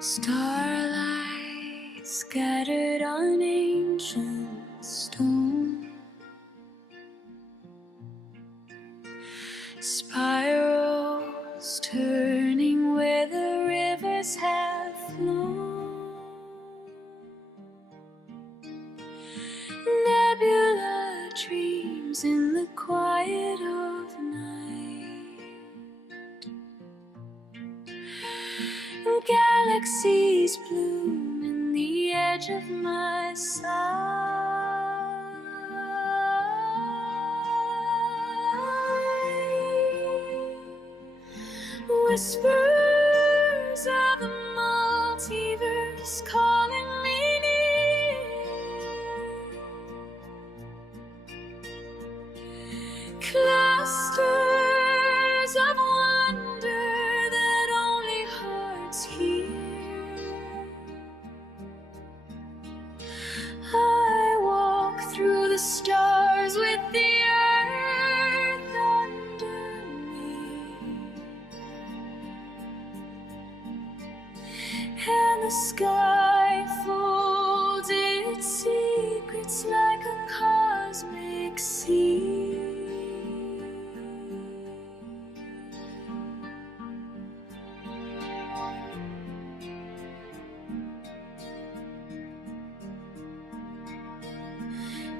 Starlight scattered on ancient stone, spirals turning where the rivers have flown, nebula dreams in the quiet of night, and galaxies bloom in the edge of my sight. Whispers of the multiverse calling me near, clusters of wonder that only hearts hear. I walk through the stars with the earth under me, and the sky folds its secrets like a cosmic sea.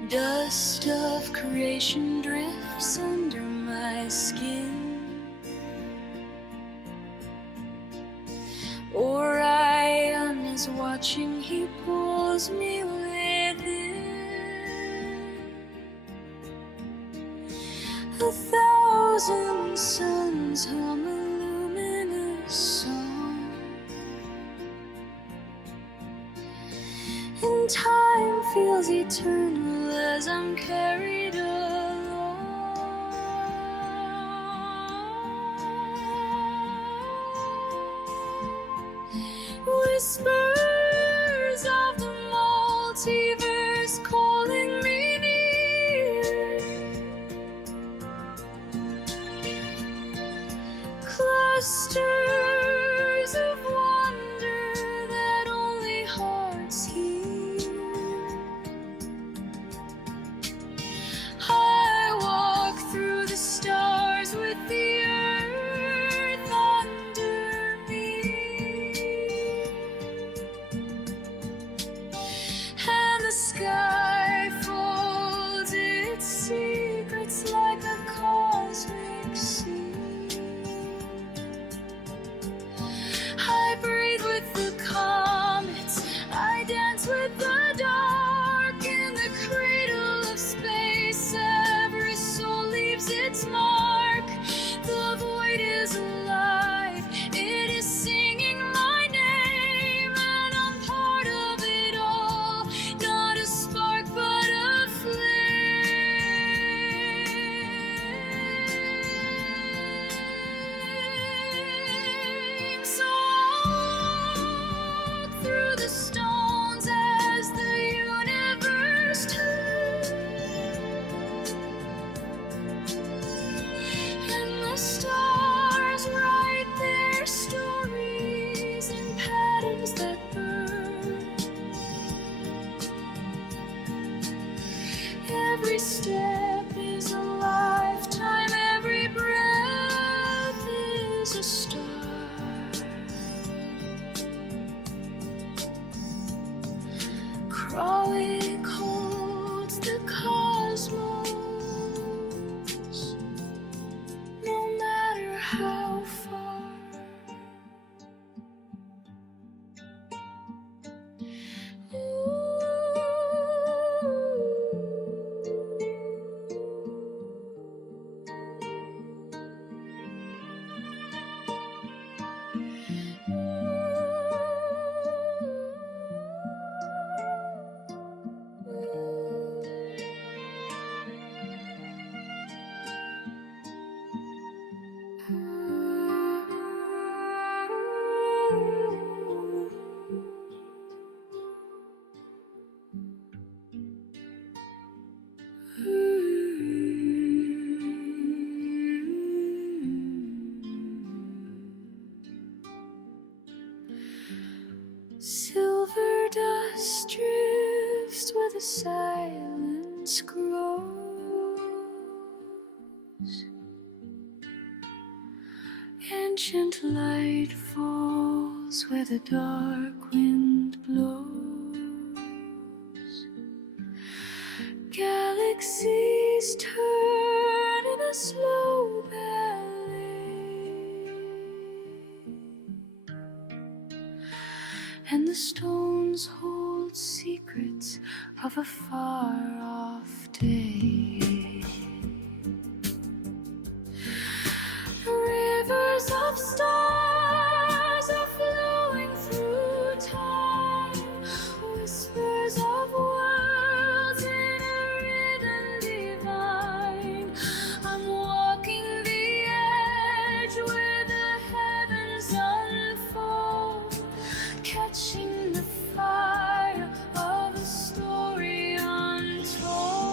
Dust of creation drifts under my skin. Orion is watching, he pulls me within. 1,000 suns hum a luminous song, and time feels eternal as I'm carried along. Whispers of the multiverse calling me near, clusters of wonder that only hearts hear. I walk through the stars with the earth under me, and the sky folds its secrets like a cosmic sea. I breathe with the comets, I dance with the dark, in the cradle of space every soul leaves its mark. The void is alive, it is singing my name, and I'm part of it all, not a spark but a flame. So walk through the stones as the universe turns, and the stars write their stories in patterns that burn. Every step is a lifetime, every breath is a star. Crawick holds the cosmos, no matter how far. Ancient light falls where the dark wind blows. Galaxies turn in a slow ballet, and the stones hold secrets of a far-off day. Rivers of stars are flowing through time, whispers of worlds in a rhythm divine. I'm walking the edge where the heavens unfold, catching the fire of a story untold.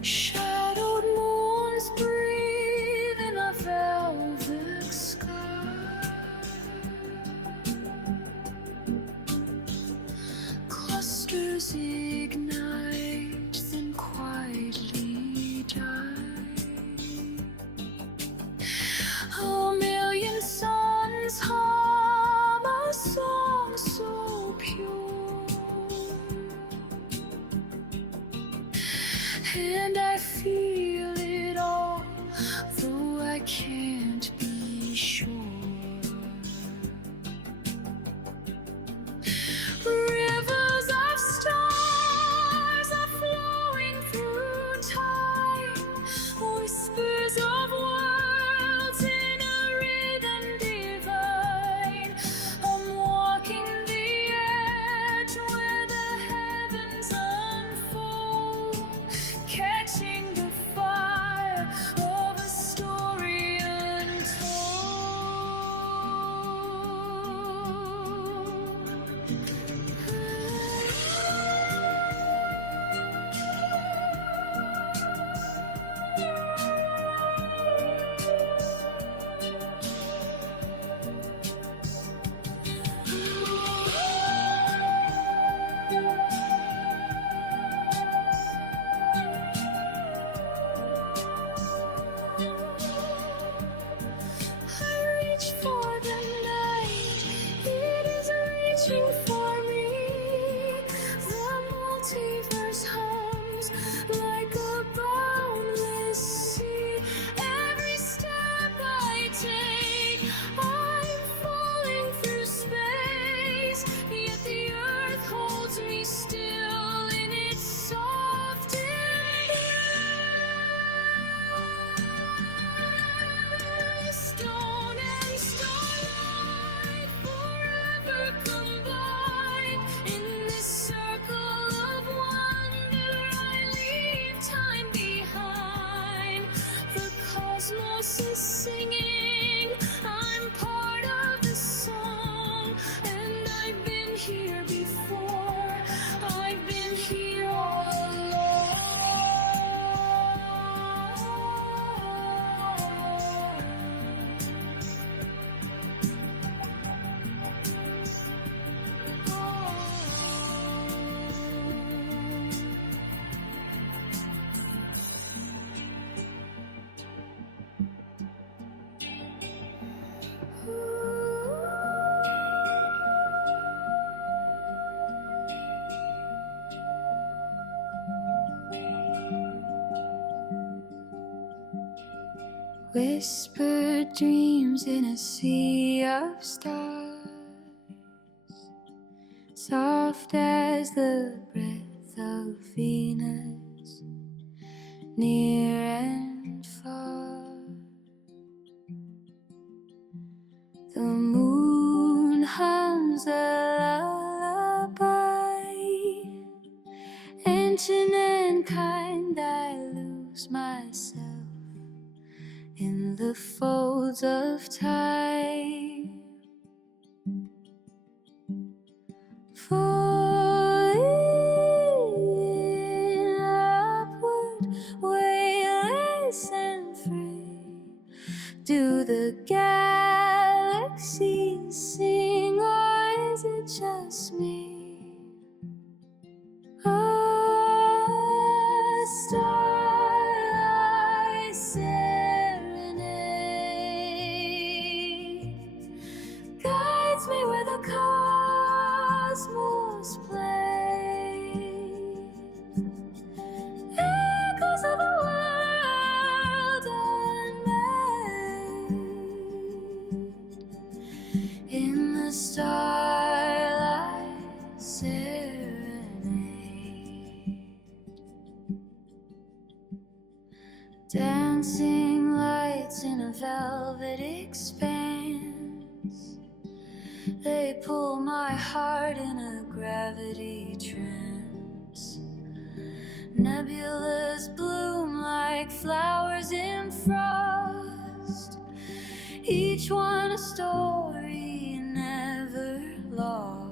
Shadowed moons breathe in a velvet sky. Clusters ignite, then quietly die. A million suns hum a song so pure, and I feel it all, though I can't be sure. Rivers of stars are flowing through time, whispers of worlds in a rhythm divine. I'm walking the edge where the heavens unfold, catching the fire of a story untold. I reach for the night, it is reaching for me. The multiverse hums like a boundless sea. Every step I take, I'm falling through space, yet the earth holds me still in its soft embrace. Stone and starlight forever combine. In this circle of wonder, I leave time behind. The cosmos is singing, I'm part of the song, and I've been here before, I've been here all along. Whispered dreams in a sea of stars, soft as the breath of Venus, near and far. The moon hums a lullaby, ancient and kind. I lose myself in the folds of time, falling in love. Dancing lights in a velvet expanse, they pull my heart in a gravity trance. Nebulas bloom like flowers in frost, each one a story never lost.